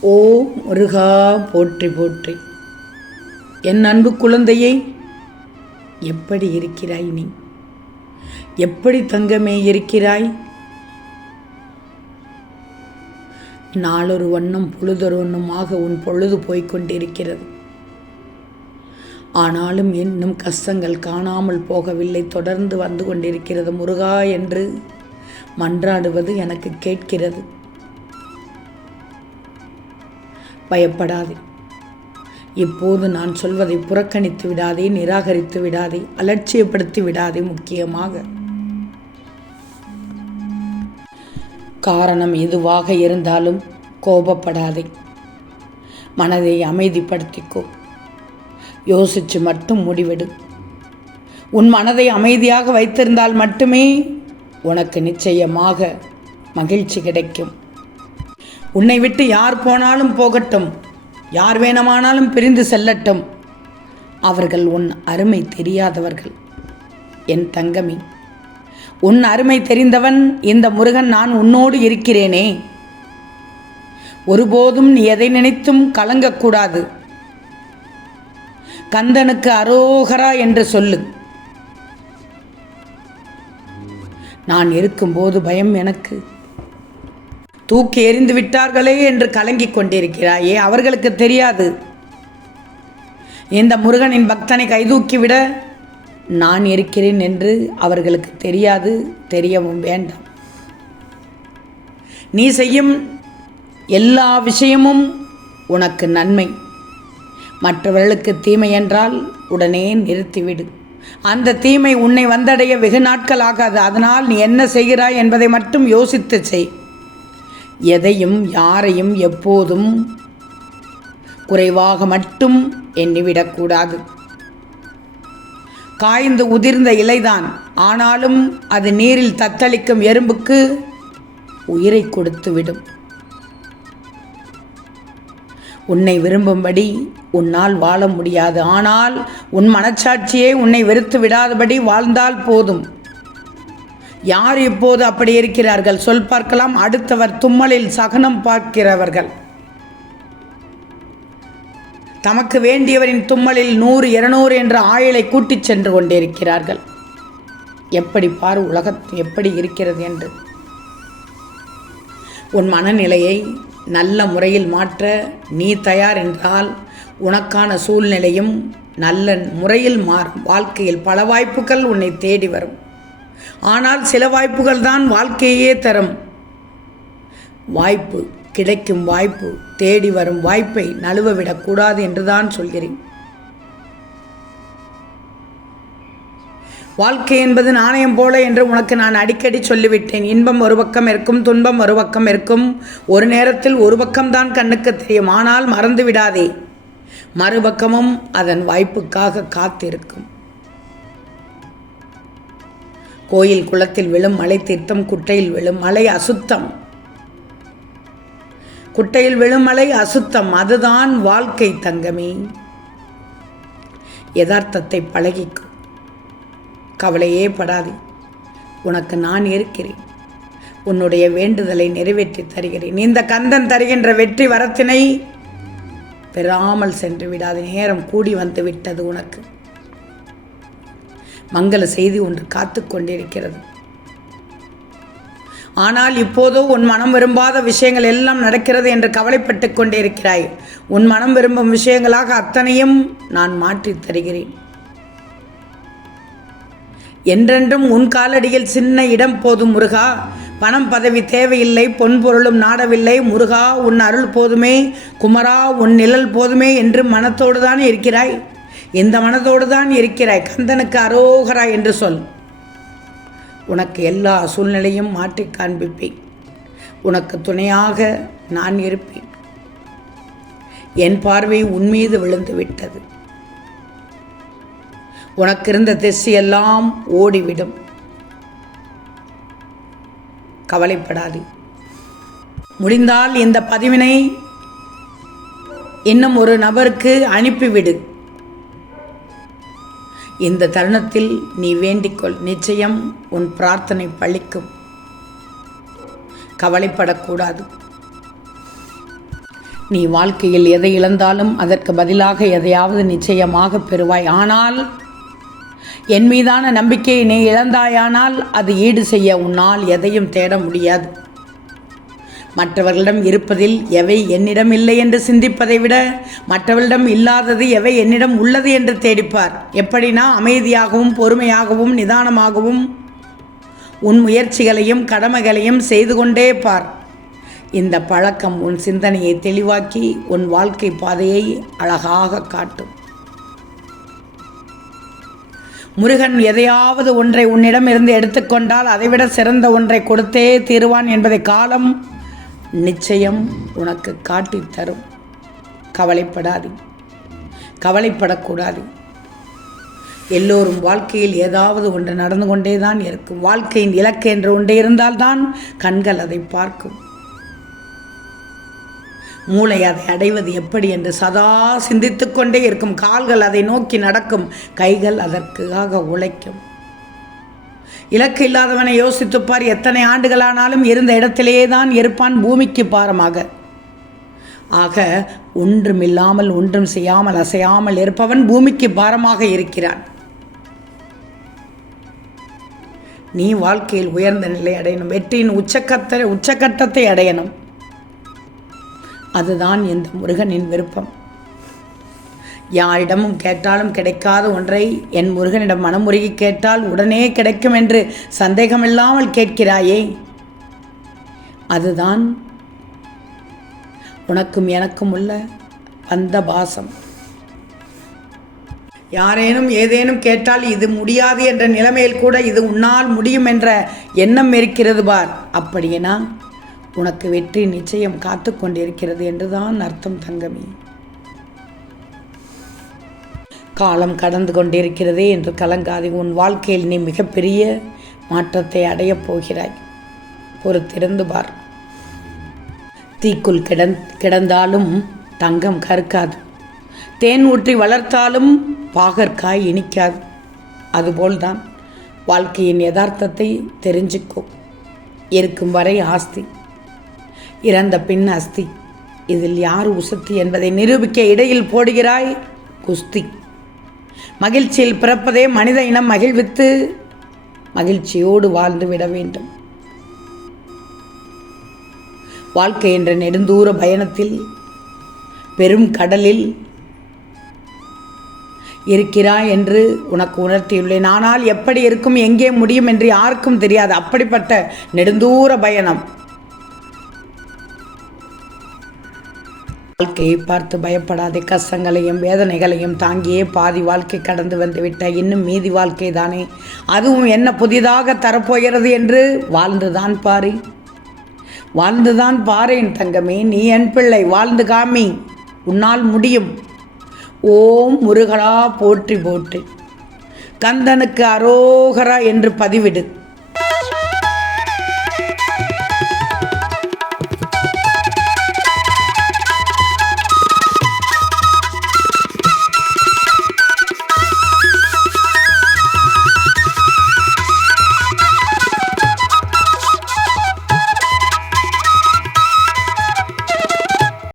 ஓ முருகா போற்றி போற்றி. என் அன்பு குழந்தையை எப்படி இருக்கிறாய் நீ? எப்படி தங்கமே இருக்கிறாய்? நாளொரு வண்ணம் பொழுதொரு வண்ணமாக உன் பொழுது போய்கொண்டிருக்கிறது ஆனாலும் இன்னும் கஷ்டங்கள் காணாமல் போகவில்லை. தொடர்ந்து வந்து கொண்டிருக்கிறது முருகா என்று மன்றாடுவது எனக்கு கேட்கிறது. பயப்படாதே. இப்போது நான் சொல்வதை புறக்கணித்து விடாதே நிராகரித்து விடாதே அலட்சியப்படுத்தி விடாதே முக்கியமாக. காரணம் எதுவாக இருந்தாலும் கோபப்படாதே. மனதை அமைதிப்படுத்திக்கோ. யோசிச்சு மட்டும் முடிவெடு. உன் மனதை அமைதியாக வைத்திருந்தால் மட்டுமே உனக்கு நிச்சயமாக மகிழ்ச்சி கிடைக்கும். உன்னை விட்டு யார் போனாலும் போகட்டும். யார் வேணுமானாலும் பிரிந்து செல்லட்டும். அவர்கள் உன் அருமை தெரியாதவர்கள். என் தங்கமி உன் அருமை தெரிந்தவன் இந்த முருகன் நான் உன்னோடு இருக்கிறேனே. ஒருபோதும் நீ எதை நினைத்தும் கலங்கக்கூடாது. கந்தனுக்கு அரோகரா என்று சொல்லு. நான் இருக்கும்போது பயம் எனக்கு. தூக்கி எறிந்து விட்டார்களே என்று கலங்கிக் கொண்டிருக்கிறாயே அவர்களுக்கு தெரியாது. இந்த முருகனின் பக்தனை கைதூக்கிவிட நான் இருக்கிறேன் என்று அவர்களுக்கு தெரியாது தெரியவும் வேண்டாம். நீ செய்யும் எல்லா விஷயமும் உனக்கு நன்மை. மற்றவர்களுக்கு தீமை என்றால் உடனே நிறுத்திவிடு. அந்த தீமை உன்னை வந்தடைய வெகு நாட்கள் ஆகாது. அதனால் நீ என்ன செய்கிறாய் என்பதை மட்டும் யோசித்து செய். எதையும் யாரையும் எப்போதும் குறைவாக மட்டும் எண்ணிவிடக்கூடாது காய்ந்து உதிர்ந்த இலைதான். ஆனாலும் அது நீரில் தத்தளிக்கும் எறும்புக்கு உயிரை கொடுத்துவிடும் உன்னை விரும்பும்படி உன்னால் வாழ முடியாது. ஆனால் உன் மனச்சாட்சியே உன்னை வெறுத்து விடாதபடி வாழ்ந்தால் போதும். யார் இப்போது அப்படி இருக்கிறார்கள்? சொல் பார்க்கலாம். அடுத்தவர் தும்மலில் சகனம் பார்க்கிறவர்கள். தமக்கு வேண்டியவரின் தும்மலில் நூறு இருநூறு என்ற ஆயுளை கூட்டிச் சென்று கொண்டிருக்கிறார்கள். எப்படி பார் உலகம் எப்படி இருக்கிறது என்று. உன் மனநிலையை நல்ல முறையில் மாற்ற நீ தயார் என்றால் உனக்கான சூழ்நிலையும் நல்ல முறையில் மாறும். வாழ்க்கையில் பல வாய்ப்புகள் உன்னை தேடி வரும். ஆனால் சில வாய்ப்புகள் தான் வாழ்க்கையே தரும். வாய்ப்பு கிடைக்கும் வாய்ப்பு தேடி வரும் வாய்ப்பை நழுவ விடக்கூடாது என்றுதான் சொல்கிறேன். வாழ்க்கை என்பது நாணயம் போல என்று உனக்கு நான் அடிக்கடி சொல்லிவிட்டேன். இன்பம் ஒரு பக்கம் இருக்கும் துன்பம் ஒரு பக்கம் இருக்கும். ஒரு நேரத்தில் ஒரு பக்கம்தான் கண்ணுக்கு தெரியும். ஆனால் மறந்து விடாதே. மறுபக்கமும் அதன் வாய்ப்புக்காக காத்திருக்கும். கோயில் குளத்தில் விழும் மலை தீர்த்தம் குட்டையில் விழும் மலை அசுத்தம். குட்டையில் விழும் மலை அசுத்தம். அதுதான் வாழ்க்கை தங்கமே. யதார்த்தத்தை பழகிக்கும் கவலையே படாதே. உனக்கு நான் இருக்கிறேன். உன்னுடைய வேண்டுதலை நிறைவேற்றி தருகிறேன். இந்த கந்தன் தருகின்ற வெற்றி வரத்தினை பெறாமல் சென்று விடாது. நேரம் கூடி வந்து விட்டது உனக்கு. மங்கள செய்தி ஒன்று காத்து கொண்டிருக்கிறது. ஆனால் இப்போதோ உன் மனம் விரும்பாத விஷயங்கள் எல்லாம் நடக்கிறது என்று கவலைப்பட்டு கொண்டிருக்கிறாய். உன் மனம் விரும்பும் விஷயங்களாக அத்தனையும் நான் மாற்றித் தருகிறேன். என்றென்றும் உன் காலடியில் சின்ன இடம் போதும் முருகா. பணம் பதவி தேவையில்லை பொன் பொருளும் நாடவில்லை. முருகா உன் அருள் போதுமே. குமரா உன் நிழல் போதுமே என்று மனத்தோடு தான் இருக்கிறாய். இந்த மனதோடு தான் இருக்கிறாய் கந்தனுக்கு அரோகரா என்று சொல். உனக்கு எல்லா சூழ்நிலையும் மாற்றி காண்பிப்பேன். உனக்கு துணையாக நான் இருப்பேன். என் பார்வை உன்மீது விழுந்து விட்டது. உனக்கு இருந்த திசையெல்லாம் ஓடிவிடும். கவலைப்படாது. முடிந்தால் இந்த பதிவினை இன்னும் ஒரு நபருக்கு அனுப்பிவிடு. இந்த தருணத்தில் நீ வேண்டிக்கொள். நிச்சயம் உன் பிரார்த்தனை பழிக்கும். கவலைப்படக்கூடாது. நீ வாழ்க்கையில் எதை இழந்தாலும் அதற்கு பதிலாக எதையாவது நிச்சயமாக பெறுவாய். ஆனால் என் மீதான நம்பிக்கையை நீ இழந்தாயானால் அது ஈடு செய்ய உன்னால் எதையும் தேட முடியாது. மற்றவர்களிடம் இருப்பதில் எவை என்னிடம் இல்லை என்று சிந்திப்பதை விட மற்றவர்களிடம் இல்லாதது எவை என்னிடம் உள்ளது என்று தேடிப்பார். எப்படினா அமைதியாகவும் பொறுமையாகவும் நிதானமாகவும் உன் முயற்சிகளையும் கடமைகளையும் செய்து கொண்டே பார். இந்த பழக்கம் உன் சிந்தனையை தெளிவாக்கி உன் வாழ்க்கை பாதையை அழகாக காட்டும். முருகன் எதையாவது ஒன்றை உன்னிடம் இருந்து எடுத்துக்கொண்டால் அதைவிட சிறந்த ஒன்றை கொடுத்தே தீருவான் என்பதை காலம் நிச்சயம் உனக்கு காட்டி தரும். கவலைப்படாது. கவலைப்படக்கூடாது. எல்லோரும் வாழ்க்கையில் ஏதாவது ஒன்று நடந்து கொண்டே தான் இருக்கும். வாழ்க்கையின் இலக்கு என்று ஒன்று இருந்தால்தான் கண்கள் அதை பார்க்கும். மூளை அதை அடைவது எப்படி என்று சதா சிந்தித்துக்கொண்டே இருக்கும். கால்கள் அதை நோக்கி நடக்கும். கைகள் அதற்காக உழைக்கும். இலக்கு இல்லாதவனை யோசித்துப்பார் எத்தனை ஆண்டுகளானாலும் இருந்த இடத்திலேயே தான் இருப்பான் பூமிக்கு பாரமாக. ஆக ஒன்றுமில்லாமல் ஒன்றும் செய்யாமல் அசையாமல் இருப்பவன் பூமிக்கு பாரமாக இருக்கிறான். நீ வாழ்க்கையில் உயர்ந்த நிலை அடையணும். வெற்றியின் உச்சக்கத்தை உச்சக்கட்டத்தை அடையணும். அதுதான் இந்த முருகனின் விருப்பம். யாரிடமும் கேட்டாலும் கிடைக்காத ஒன்றை என் முருகனிடம் மனமுருகி கேட்டால் உடனே கிடைக்கும் என்று சந்தேகமில்லாமல் கேட்கிறாயே. அதுதான் உனக்கும் எனக்கும் உள்ள அந்த பாசம் யாரேனும் ஏதேனும் கேட்டால் இது முடியாது என்ற நிலைமையில் கூட இது உன்னால் முடியும் என்ற எண்ணம் இருக்கிறது பார். அப்படியேனா உனக்கு வெற்றி நிச்சயம் காத்து கொண்டிருக்கிறது என்றுதான் அர்த்தம் தங்கமே. காலம் கடந்து கொண்டிருக்கிறதே என்று கலங்காதே உன் வாழ்க்கையில் நீ மிகப்பெரிய மாற்றத்தை அடையப் போகிறாய். பொறுத்திருந்து பார். தீக்குள் கிடந் கிடந்தாலும் தங்கம் கருக்காது தேன் ஊற்றி வளர்த்தாலும் பாகற்காய் இனிக்காது. அதுபோல்தான் வாழ்க்கையின் யதார்த்தத்தை தெரிஞ்சுக்கோ. இருக்கும் வரை ஆஸ்தி. இறந்த பின் அஸ்தி. இதில் யார் உசத்தி என்பதை நிரூபிக்க இடையில் போடுகிறாய் குஸ்தி. மகிழ்ச்சியில் பிறப்பதே மனித இனம் மகிழ்வித்து மகிழ்ச்சியோடு வாழ்ந்து விட வேண்டும். வாழ்க்கை என்ற நெடுந்தூர பயணத்தில் பெரும் கடலில் இருக்கிறாய் என்று உனக்கு உணர்த்தியுள்ளேன். ஆனால் எப்படி இருக்கும் எங்கே முடியும் என்று யாருக்கும் தெரியாது. அப்படிப்பட்ட நெடுந்தூர பயணம். வாழ்க்கையை பார்த்து பயப்படாதே. கஷ்டங்களையும் வேதனைகளையும் தாங்கியே பாதி வாழ்க்கை கடந்து வந்து இன்னும் மீதி வாழ்க்கை தானே. அதுவும் என்ன புதிதாக தரப்போகிறது என்று? வாழ்ந்துதான் பாரு. வாழ்ந்துதான் பாரேன் தங்கமே. நீ என் பிள்ளை. வாழ்ந்து காமி. உன்னால் முடியும். ஓம் முருகலா போற்றி போற்றி. கந்தனுக்கு அரோகரா என்று பதிவிடு.